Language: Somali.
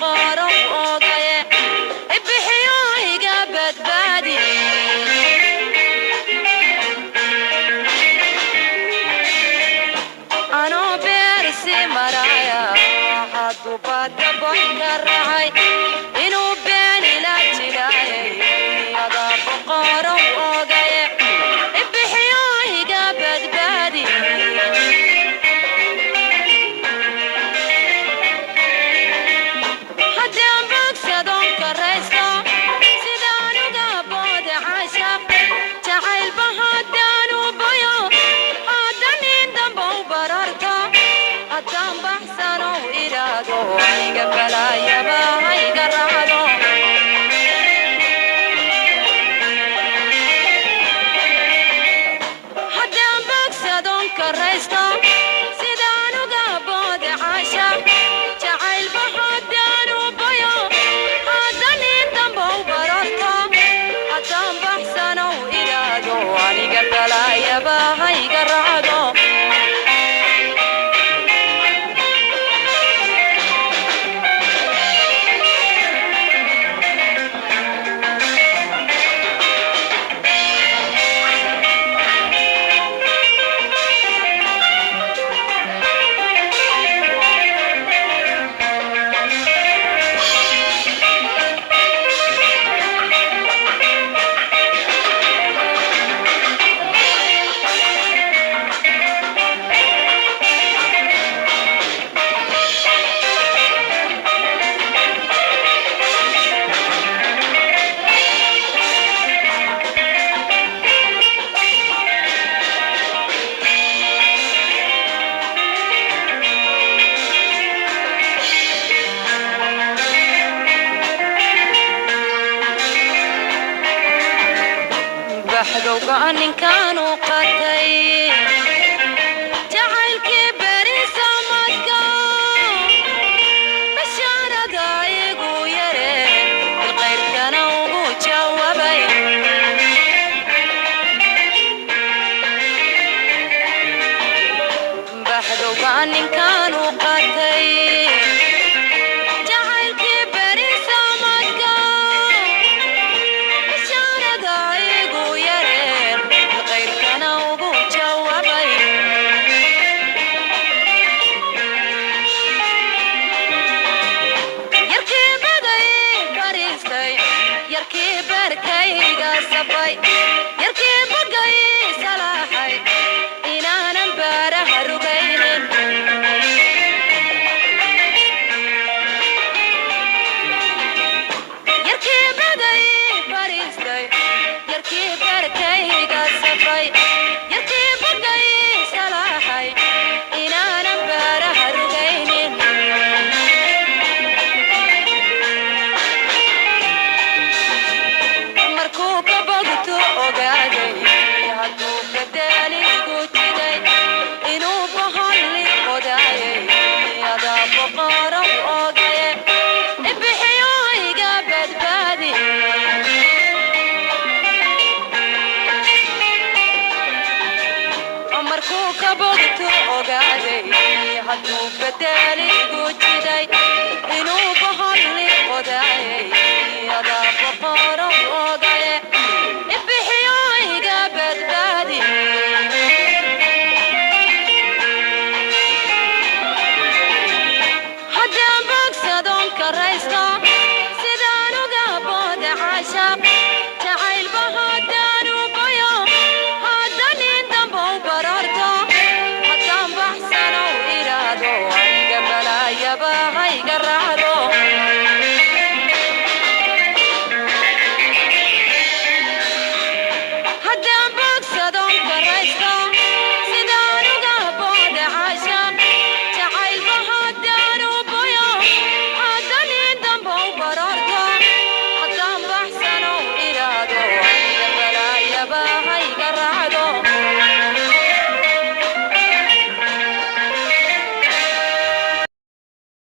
boqoro ogaye ibixiyo iga badbaadi ano beersi maraya hadu bada boyka rahay inuu beeni la jilaayay ada boqoro ogaye ibixiyo iga badbaadi haddaan bogsadon karaysto sidaan uga booda cashaq jacaylba haddaan u boyo haddan in dambow bararto haddaan baxsanow idhaado aniga balaayaba hayga raacdo haddaan bogsadon karaysto sidaan uga booda cashaq jacaylba haddaan u boyo haddan in dambow bararto haddaan baxsanow idhaado aniga balaayaba hayga raacdo baxdowga ninkaanu qatay jacaylkii beri samadka bashaarada igu yare biqayrkana ugu jawaabay baxdowga ninkaanu qatay jacaylkii beri samadka bashaarada igu yare biqayrkana ugu jawaabay yarkii baday fariistay yarkii beerkayga sabay yarkii bagay salaaxay inaanan baaraha rugaynin yarkii baday fariistay yarkii beerkayga sabay yarkii bagay salaaxay inaanan baaraha rugaynin markuu ka bogto ogaaday hadduu kadaligu jiday inuu boholli odaayay adaa boqoro ogaye ibixiyo iga badbaadi markuu ka bogto ogaaday hadduu kadaligu jiday